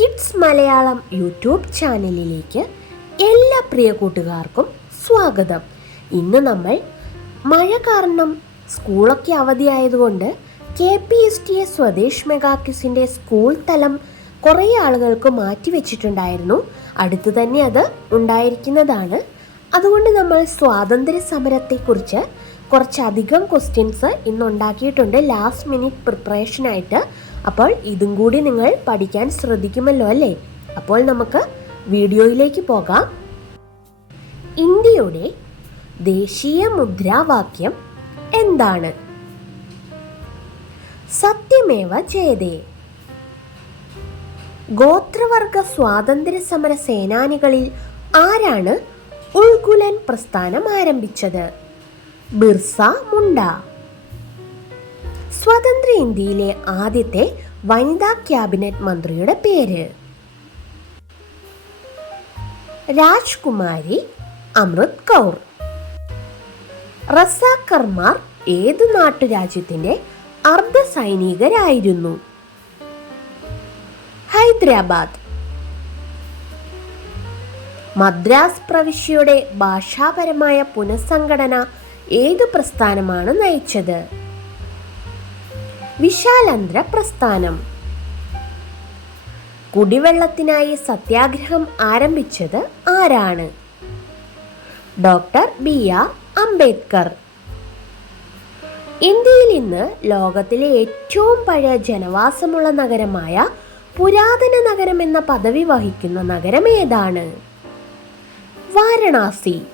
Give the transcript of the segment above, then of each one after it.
Kids Malayalam YouTube ചാനലിലേക്ക് എല്ലാ പ്രിയ കൂട്ടുകാർക്കും സ്വാഗതം. ഇന്ന് നമ്മൾ മഴ കാരണം സ്കൂളൊക്കെ അവധിയായതുകൊണ്ട് KPSTA സ്വദേശ് മെഗാ ക്വിസിൻ്റെ സ്കൂൾ തലം കുറേ ആളുകൾക്ക് മാറ്റിവെച്ചിട്ടുണ്ടായിരുന്നു. അടുത്ത് തന്നെ അത് ഉണ്ടായിരിക്കുന്നതാണ്. അതുകൊണ്ട് നമ്മൾ സ്വാതന്ത്ര്യ സമരത്തെക്കുറിച്ച് കുറച്ചധികം ക്വസ്റ്റ്യൻസ് ഇന്ന് ഉണ്ടാക്കിയിട്ടുണ്ട് ലാസ്റ്റ് മിനിറ്റ് പ്രിപ്പറേഷനായിട്ട്. അപ്പോൾ ഇതും കൂടി നിങ്ങൾ പഠിക്കാൻ ശ്രദ്ധിക്കുമല്ലോ അല്ലേ? അപ്പോൾ നമുക്ക് വീഡിയോയിലേക്ക് പോകാം. ഇന്ത്യയുടെ ദേശീയ മുദ്രാവാക്യം എന്താണ്? സത്യമേവ ജയതേ. ഗോത്രവർഗ സ്വാതന്ത്ര്യ സമര സേനാനികളിൽ ആരാണ് ഉൾഗുലൻ പ്രസ്ഥാനം ആരംഭിച്ചത്? ബിർസ മുണ്ട. സ്വതന്ത്ര ഇന്ത്യയിലെ ആദ്യത്തെ വനിതാ ക്യാബിനറ്റ് മന്ത്രിയുടെ പേര്? രാജ്കുമാരി അമൃത് കൗർ. റസാക്കർമാർ ഏതു നാട്ടുരാജ്യത്തിന്റെ അർദ്ധ സൈനികരായിരുന്നു? ഹൈദരാബാദ്. മദ്രാസ് പ്രവിശ്യയുടെ ഭാഷാപരമായ പുനഃസംഘടന ഏതു പ്രസ്ഥാനമാണ് നയിച്ചത്? വിശാലാന്ധ്ര പ്രസ്ഥാനം. കുടിവെള്ളത്തിനായി സത്യാഗ്രഹം ആരംഭിച്ചത് ആരാണ്? Doctor BR Ambedkar. ഇന്ത്യയിൽ ഇന്ന് ലോകത്തിലെ ഏറ്റവും പഴയ ജനവാസമുള്ള നഗരമായ പുരാതന നഗരം എന്ന പദവി വഹിക്കുന്ന നഗരം ഏതാണ്? വാരണാസി.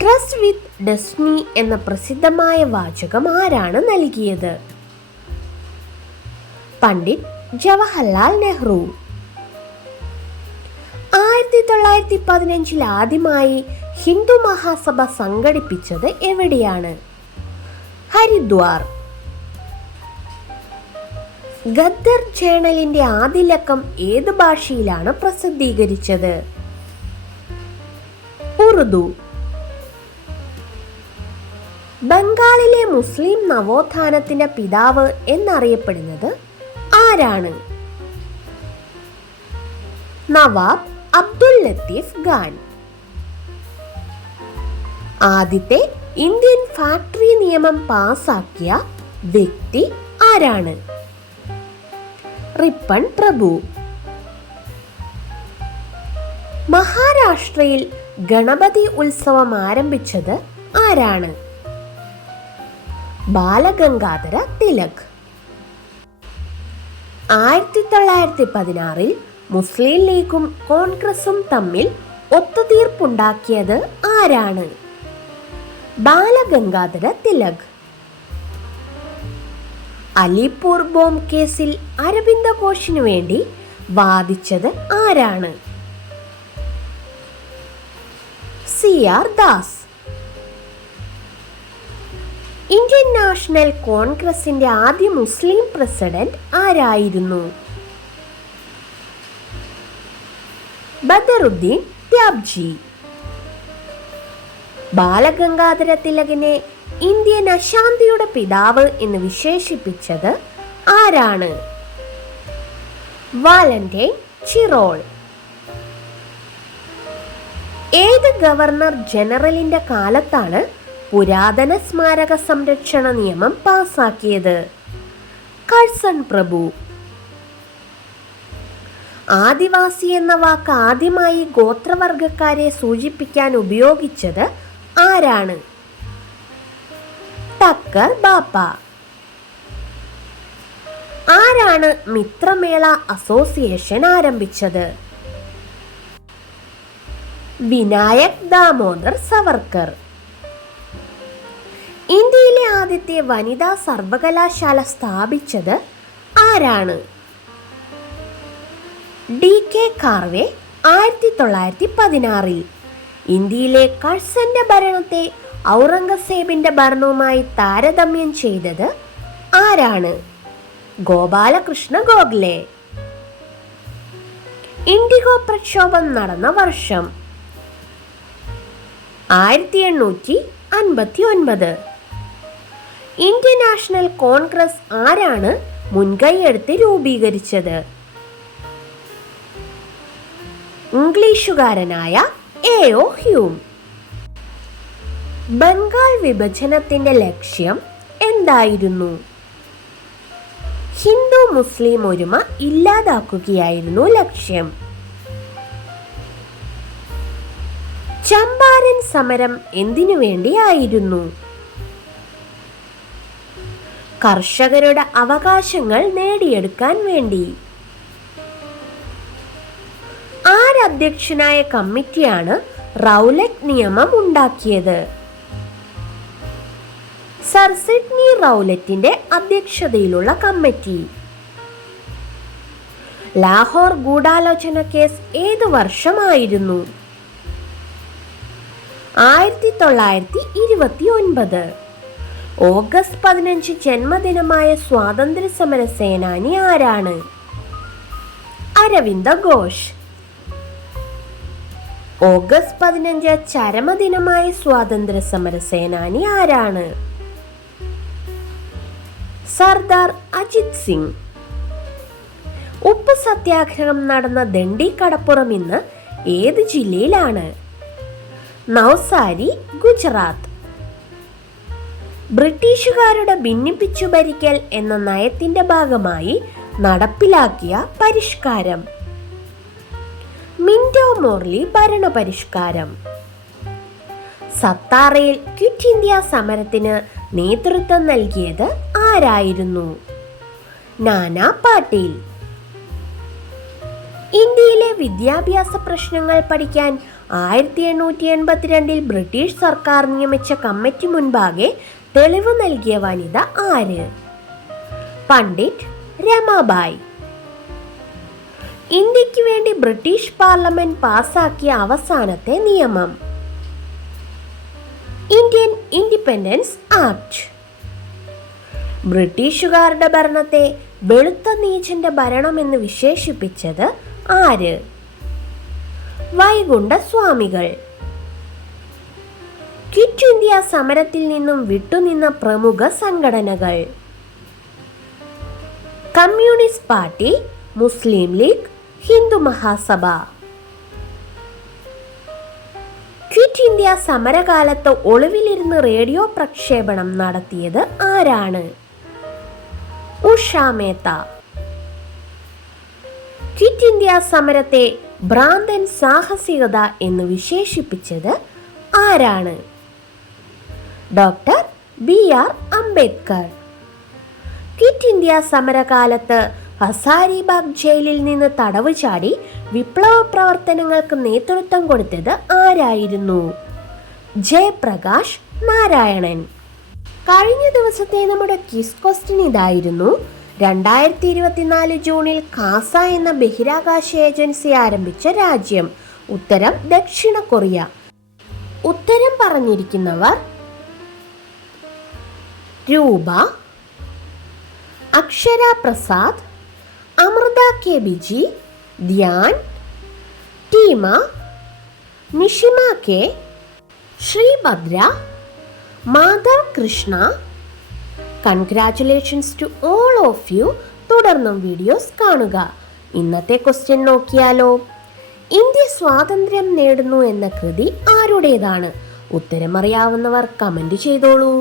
ട്രസ്റ്റ് വിത്ത് ഡെസ്റ്റിനി എന്ന പ്രസിദ്ധമായ വാചകം ആരാണ് നൽകിയത്? പണ്ഡിറ്റ് ജവഹർലാൽ നെഹ്റു. 1915 ആദ്യമായി ഹിന്ദു മഹാസഭ സംഘടിപ്പിച്ചത് എവിടെയാണ്? ഹരിദ്വാർ. ഗദ്ദർ ജേണലിന്റെ ആദ്യ ലക്കം ഏത് ഭാഷയിലാണ് പ്രസിദ്ധീകരിച്ചത്? ഉറുദു. ബംഗാളിലെ മുസ്ലിം നവോത്ഥാനത്തിന്റെ പിതാവ് എന്നറിയപ്പെടുന്നത് ആരാണ്? നവാബ് അബ്ദുൽ ലത്തീഫ് ഖാൻ. ആദ്യത്തെ ഇന്ത്യൻ ഫാക്ടറി നിയമം പാസാക്കിയ വ്യക്തി ആരാണ്? റിപ്പൺ പ്രഭു. മഹാരാഷ്ട്രയിൽ ഗണപതി ഉത്സവം ആരംഭിച്ചത് ആരാണ്? ബാലഗംഗാധര തിലക്. 1916 മുസ്ലിം ലീഗും കോൺഗ്രസും തമ്മിൽ ഒത്തുതീർപ്പുണ്ടാക്കിയത് ആരാണ്? ബാലഗംഗാധര തിലക്. അലിപൂർ ബോംബ് കേസിൽ അരവിന്ദ ഘോഷിനു വേണ്ടി വാദിച്ചത് ആരാണ്? CR ദാസ്. ഇന്ത്യൻ നാഷണൽ കോൺഗ്രസിന്റെ ആദ്യ മുസ്ലിം പ്രസിഡന്റ് ആരായിരുന്നു? ബദറുദ്ദീൻ ത്യാബ്ജി. ബാലഗംഗാധര തിലകിനെ ഇന്ത്യൻ അശാന്തിയുടെ പിതാവ് എന്ന് വിശേഷിപ്പിച്ചത് ആരാണ്? വാലന്റൈൻ ചിറോൾ. ഏത് ഗവർണർ ജനറലിന്റെ കാലത്താണ് പുരാതന സ്മാരക സംരക്ഷണ നിയമം പാസാക്കിയത്? കഴ്സൺ പ്രഭു. ആദിവാസി എന്ന വാക്ക് ആദ്യമായി ഗോത്രവർഗക്കാരെ സൂചിപ്പിക്കാൻ ഉപയോഗിച്ചത് ആരാണ്? ടക്കർ ബാപ്പ. ആരാണ് മിത്രമേള അസോസിയേഷൻ ആരംഭിച്ചത്? വിനായക് ദാമോദർ സവർക്കർ. ഇന്ത്യയിലെ ആദ്യത്തെ വനിതാ സർവകലാശാല സ്ഥാപിച്ചത് ആരാണ്? DK കാർവെ. 1916 ഇന്ത്യയിലെ കഴ്സന്റെ ഭരണത്തെ ഔറംഗസേബിന്റെ ഭരണവുമായി താരതമ്യം ചെയ്തത് ആരാണ്? ഗോപാലകൃഷ്ണ ഗോഖലെ. ഇൻഡിഗോ പ്രക്ഷോഭം നടന്ന വർഷം? 1859. ഇന്ത്യൻ നാഷണൽ കോൺഗ്രസ് ആരാണ് മുൻകൈയെടുത്ത് രൂപീകരിച്ചത്? ഇംഗ്ലീഷുകാരനായ എ.ഒ. ഹ്യൂം. ബംഗാൾ വിഭജനത്തിന്റെ ലക്ഷ്യം എന്തായിരുന്നു? ഹിന്ദു മുസ്ലിം ഒരുമ ഇല്ലാതാക്കുകയായിരുന്നു ലക്ഷ്യം. ചമ്പാരൻ സമരം എന്തിനു വേണ്ടിയായിരുന്നു? കർഷകരുടെ അവകാശങ്ങൾ നേടിയെടുക്കാൻ വേണ്ടി. ആരധ്യക്ഷനായ കമ്മിറ്റിയാണ് റൗലറ്റ് നിയമം ഉണ്ടാക്കിയത്? സർ സിഡ്നി റൗലറ്റിന്റെ അധ്യക്ഷതയിലുള്ള കമ്മിറ്റി. ലാഹോർ ഗൂഢാലോചന കേസ് ഏതു വർഷമായിരുന്നു? 1929. ഓഗസ്റ്റ് 15 ജന്മദിനമായ സ്വാതന്ത്ര്യ സമര സേനാനി ആരാണ്? അരവിന്ദ ഘോഷ്. ഓഗസ്റ്റ് 15 ചരമദിനമായ സ്വാതന്ത്ര്യ സമര സേനാനി ആരാണ്? സർദാർ അജിത് സിംഗ്. ഉപ്പ് സത്യാഗ്രഹം നടന്ന ദണ്ഡി കടപ്പുറം ഇന്ന് ഏത് ജില്ലയിലാണ്? നവസാരി, ഗുജറാത്ത്. ബ്രിട്ടീഷുകാരുടെ ഭിന്നിപ്പിച്ചു ഭരിക്കൽ എന്ന നയത്തിന്റെ ഭാഗമായി നടപ്പിലാക്കിയ പരിഷ്കാരം? മിന്റോ മോർലി ഭരണ പരിഷ്കാരം. സത്താറയിൽ ക്വിറ്റ് ഇന്ത്യ സമരത്തിന് നേതൃത്വം നൽകിയത് ആരായിരുന്നു? നാനാ പാട്ടീൽ. ഇന്ത്യയിലെ വിദ്യാഭ്യാസ പ്രശ്നങ്ങൾ പഠിക്കാൻ 1882 ബ്രിട്ടീഷ് സർക്കാർ നിയമിച്ച കമ്മിറ്റി മുൻപാകെ തെളിവ് നൽകിയ വനിത ആര്? പണ്ഡിറ്റ് രമാബായി. ഇന്ത്യക്ക് വേണ്ടി ബ്രിട്ടീഷ് പാർലമെന്റ് പാസാക്കിയ അവസാനത്തെ നിയമം? Indian independence act. ബ്രിട്ടീഷുകാരുടെ ഭരണത്തെ വെളുത്ത നീചന്റെ ഭരണമെന്ന് വിശേഷിപ്പിച്ചത് ആര്? വൈകുണ്ഠ സ്വാമികൾ. ക്വിറ്റ് ഇന്ത്യ സമരത്തിൽ നിന്നും വിട്ടുനിന്ന പ്രമുഖ സംഘടനകൾ? Communist party, Muslim League, Hindu Mahasabha. Quit India സമരകാലത്ത് ഒളിവിലിരുന്ന് റേഡിയോ പ്രക്ഷേപണം നടത്തിയത് ആരാണ്? ഉഷ മേത്ത. ക്വിറ്റ് ഇന്ത്യ സമരത്തെ ഭ്രാന്തൻ സാഹസികത എന്ന് വിശേഷിപ്പിച്ചത് ആരാണ്? Doctor BR. Ambedkar. Quit India സമരകാലത്ത് ഹസാരിബാഗ് ജയിലിൽ നിന്ന് തടവ് ചാടി വിപ്ലവ പ്രവർത്തനങ്ങൾക്ക് നേതൃത്വം കൊടുത്തത് ആരായിരുന്നു? ജയപ്രകാശ് നാരായണൻ. കഴിഞ്ഞ ദിവസത്തെ നമ്മുടെ ക്വിസ് ക്വസ്റ്റ്യൻ ഇതായിരുന്നു: 2024 ജൂണിൽ കാസ എന്ന ബഹിരാകാശ ഏജൻസി ആരംഭിച്ച രാജ്യം? ഉത്തരം ദക്ഷിണ കൊറിയ. ഉത്തരം പറഞ്ഞിരിക്കുന്നവർ Roopa, Akshara Prasad, Amritha K Biji, Dhyan, Teema, Nishima K, Sreebhadra, Madhav Krishna. Congratulations to all of you. തുടർന്നും വീഡിയോസ് കാണുക. ഇന്നത്തെ ക്വസ്റ്റ്യൻ നോക്കിയാലോ. ഇന്ത്യ സ്വാതന്ത്ര്യം നേടുന്നു എന്ന കൃതി ആരുടേതാണ്? ഉത്തരം അറിയാവുന്നവർ കമന്റ് ചെയ്തോളൂ.